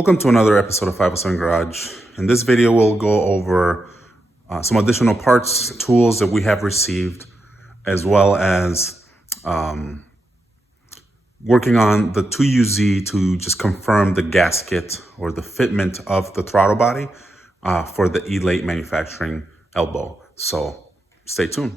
Welcome to another episode of 507 Garage. In this video, we'll go over some additional parts, tools that we have received, as well as working on the 2UZ to just confirm the gasket or the fitment of the throttle body for the E-late manufacturing elbow. So stay tuned.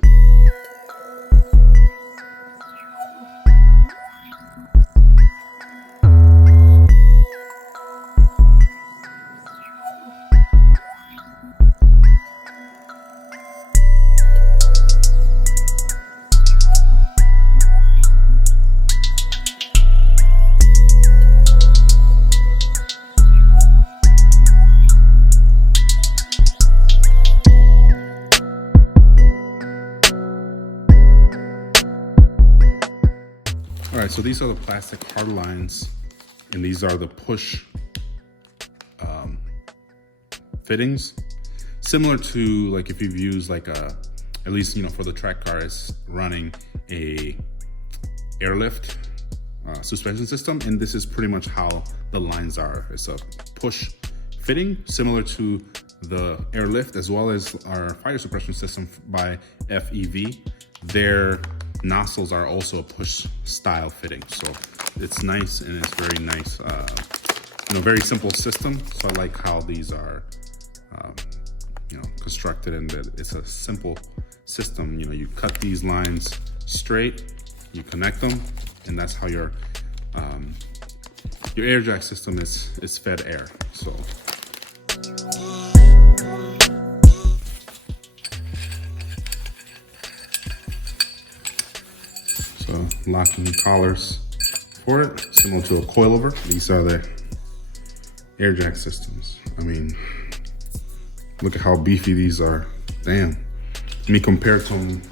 All right, so these are the plastic hard lines, and these are the push fittings. Similar to like if you've used like at least for the track car is running a airlift suspension system, and this is pretty much how the lines are. It's a push fitting, similar to the airlift as well as our fire suppression system by FEV. Their nozzles are also a push style fitting, so it's nice and it's very nice. Very simple system. So I like how these are, constructed, and that it's a simple system. You cut these lines straight, you connect them, and that's how your air jack system is fed air. So. So locking collars for it, similar to a coilover. These are the air jack systems. I mean, look at how beefy these are. Damn. Let me compare them.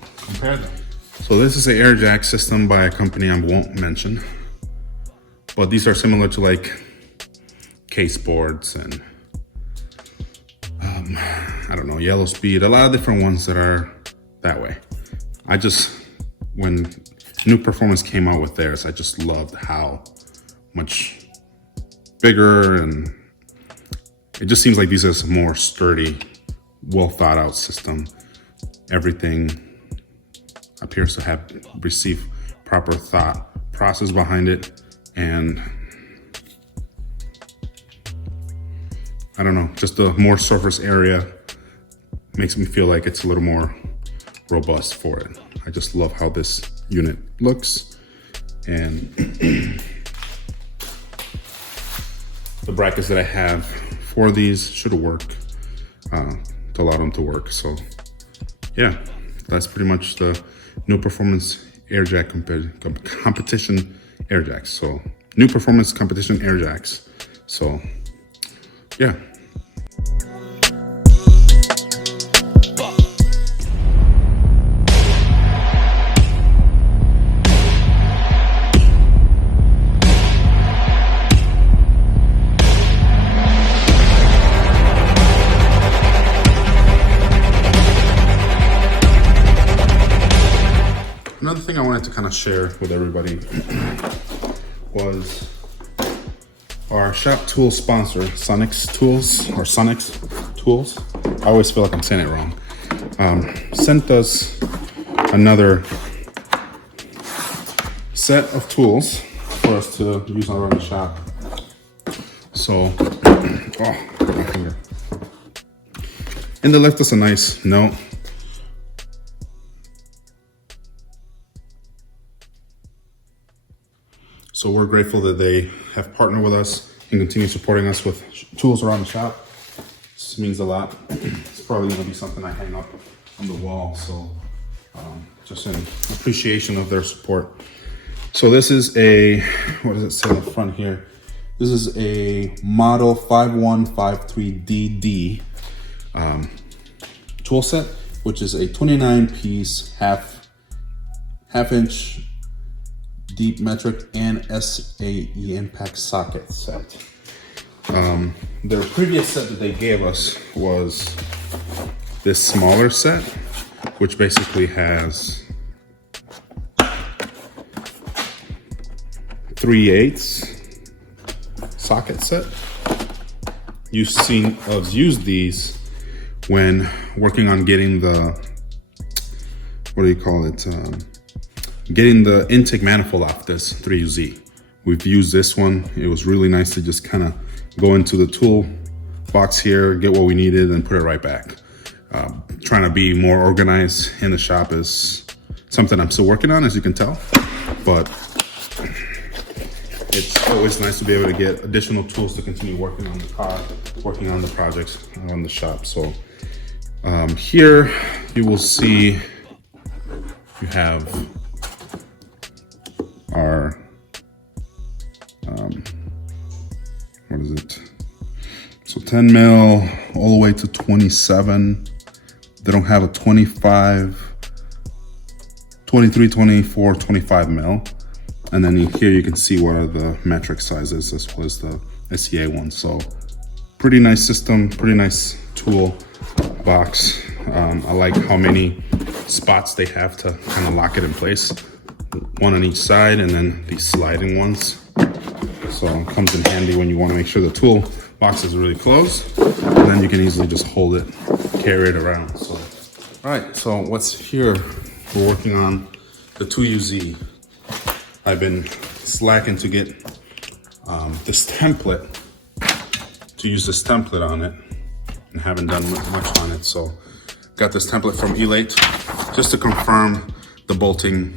So this is an air jack system by a company I won't mention, but these are similar to like case boards and I don't know, Yellow Speed, a lot of different ones that are that way. When Nuke Performance came out with theirs, I just loved how much bigger, and it just seems like these are some more sturdy, well thought out system. Everything appears to have received proper thought process behind it, and I don't know, just the more surface area makes me feel like it's a little more robust for it. I just love how this unit looks, and the brackets that I have for these should work to allow them to work. So yeah, that's pretty much the Nuke Performance Air Jack competition air jacks. So Nuke Performance competition air jacks. So yeah. Another thing I wanted to kind of share with everybody was our shop tool sponsor, Sonics Tools. I always feel like I'm saying it wrong. Sent us another set of tools for us to use around the shop. So, my finger. And they left us a nice note. So we're grateful that they have partnered with us and continue supporting us with tools around the shop. This means a lot. It's probably gonna be something I hang up on the wall. So just in appreciation of their support. So this is what does it say on the front here? This is a model 5153DD tool set, which is a 29-piece half-inch deep metric and SAE impact socket set. Their previous set that they gave us was this smaller set, which basically has 3/8 socket set. seen us use these when working on getting the, what do you call it? Getting the intake manifold off this 3UZ. We've used this one. It was really nice to just kind of go into the tool box here, get what we needed, and put it right back. Trying to be more organized in the shop is something I'm still working on, as you can tell, but it's always nice to be able to get additional tools to continue working on the car, working on the projects on the shop. So here you will see you have our, what is it? So 10 mil all the way to 27. They don't have a 25, 23, 24, 25 mil. And then here you can see what are the metric sizes as well as the SEA one. So pretty nice system, pretty nice tool box. I like how many spots they have to kind of lock it in place. One on each side and then these sliding ones. So it comes in handy when you want to make sure the tool box is really closed. And then you can easily just hold it, carry it around. So, all right, so what's here? We're working on the 2UZ. I've been slacking to get this template, to use this template on it, and haven't done much on it. So got this template from Elate just to confirm the bolting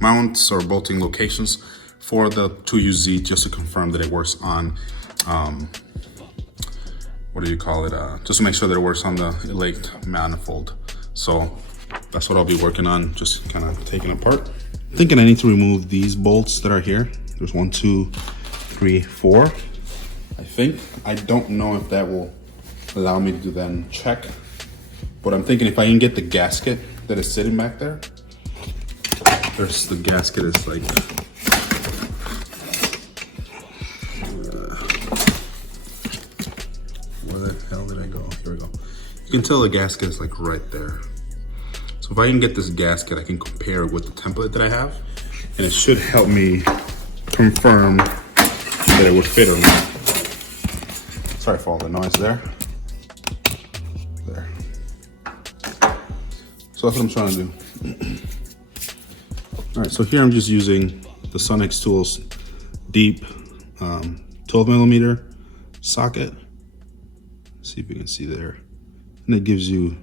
mounts or bolting locations for the 2UZ, just to confirm that it works on, what do you call it? Just to make sure that it works on the Elate manifold. So that's what I'll be working on, just kind of taking it apart. Thinking I need to remove these bolts that are here. There's 1, 2, 3, 4. I think. I don't know if that will allow me to do that and check. But I'm thinking if I can get the gasket that is sitting back there. There's the gasket is like, where the hell did I go? Here we go. You can tell the gasket is like right there. So if I can get this gasket, I can compare it with the template that I have, and it should help me confirm that it would fit or not. Sorry for all the noise there. There. So that's what I'm trying to do. All right, so here I'm just using the Sonex Tools deep 12 millimeter socket. Let's see if you can see there. And it gives you,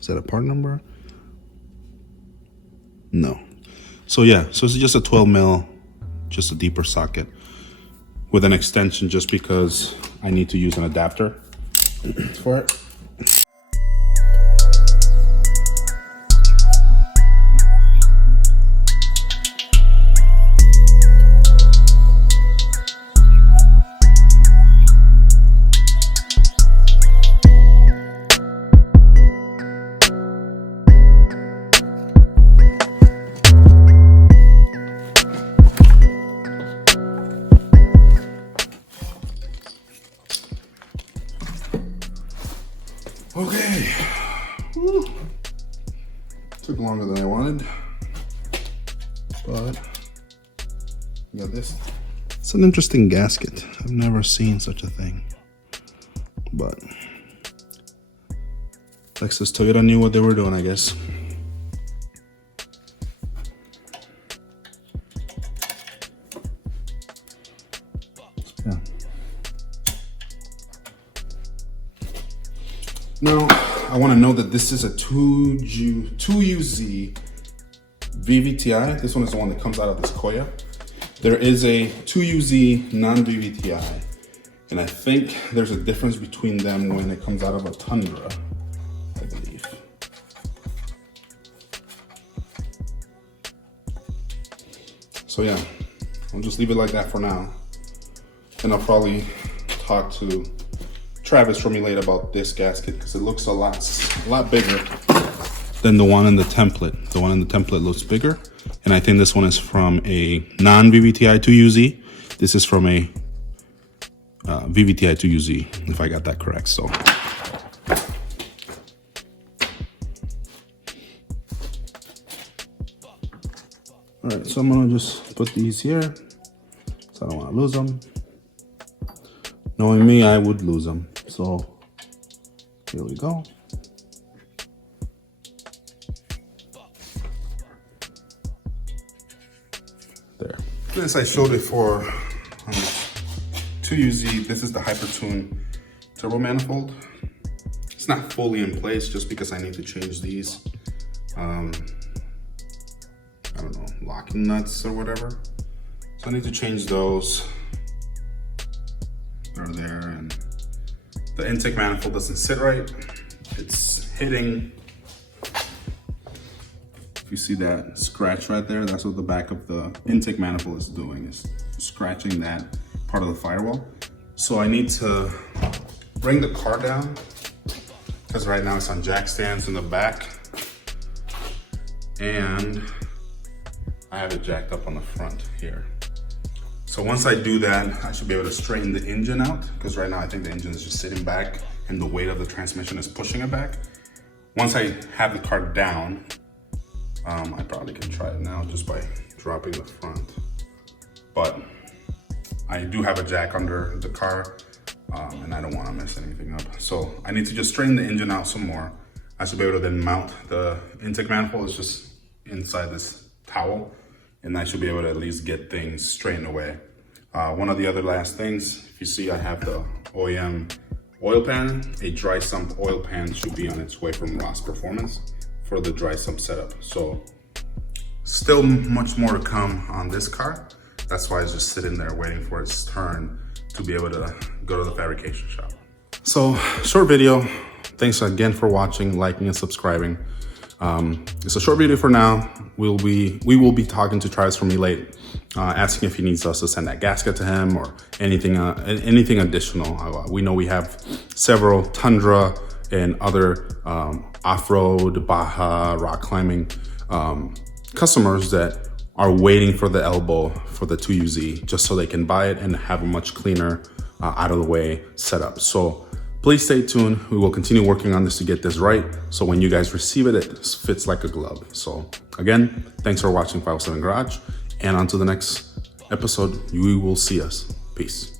is that a part number? No. So yeah, so it's just a 12 mil, just a deeper socket with an extension just because I need to use an adapter for it. Okay, woo. Took longer than I wanted, but you got this. It's an interesting gasket. I've never seen such a thing, but Texas Toyota knew what they were doing, I guess. Yeah. Now, I want to know that this is a 2UZ VVTI. This one is the one that comes out of this Koya. There is a 2UZ non-VVTI, and I think there's a difference between them when it comes out of a Tundra, I believe. So yeah, I'll just leave it like that for now. And I'll probably talk to Travis from Elate about this gasket because it looks a lot bigger than the one in the template. The one in the template looks bigger, and I think this one is from a non-VVTI 2UZ. This is from a VVTI 2UZ, if I got that correct. So all right, so I'm gonna just put these here, so I don't want to lose them. Knowing me, I would lose them. So here we go. There. This I showed it for 2UZ. This is the Hypertune turbo manifold. It's not fully in place just because I need to change these, I don't know, locking nuts or whatever. So I need to change those. They're there, and the intake manifold doesn't sit right. It's hitting. If you see that scratch right there, that's what the back of the intake manifold is doing, is scratching that part of the firewall. So I need to bring the car down, because right now it's on jack stands in the back, and I have it jacked up on the front here. So once I do that, I should be able to straighten the engine out, because right now I think the engine is just sitting back and the weight of the transmission is pushing it back. Once I have the car down, I probably can try it now just by dropping the front. But I do have a jack under the car, and I don't want to mess anything up. So I need to just straighten the engine out some more. I should be able to then mount the intake manifold. It's just inside this towel, and I should be able to at least get things straightened away. One of the other last things, if you see, I have the OEM oil pan. A dry sump oil pan should be on its way from Ross Performance for the dry sump setup. So still much more to come on this car. That's why it's just sitting there waiting for its turn to be able to go to the fabrication shop. So short video. Thanks again for watching, liking, and subscribing. It's a short video for now. We will be talking to Travis from Elate, asking if he needs us to send that gasket to him or anything additional. We know we have several Tundra and other off-road, Baja, rock climbing customers that are waiting for the elbow for the 2UZ just so they can buy it and have a much cleaner, out of the way setup. So please stay tuned. We will continue working on this to get this right. So when you guys receive it, it fits like a glove. So again, thanks for watching 507 Garage, and on to the next episode. You will see us. Peace.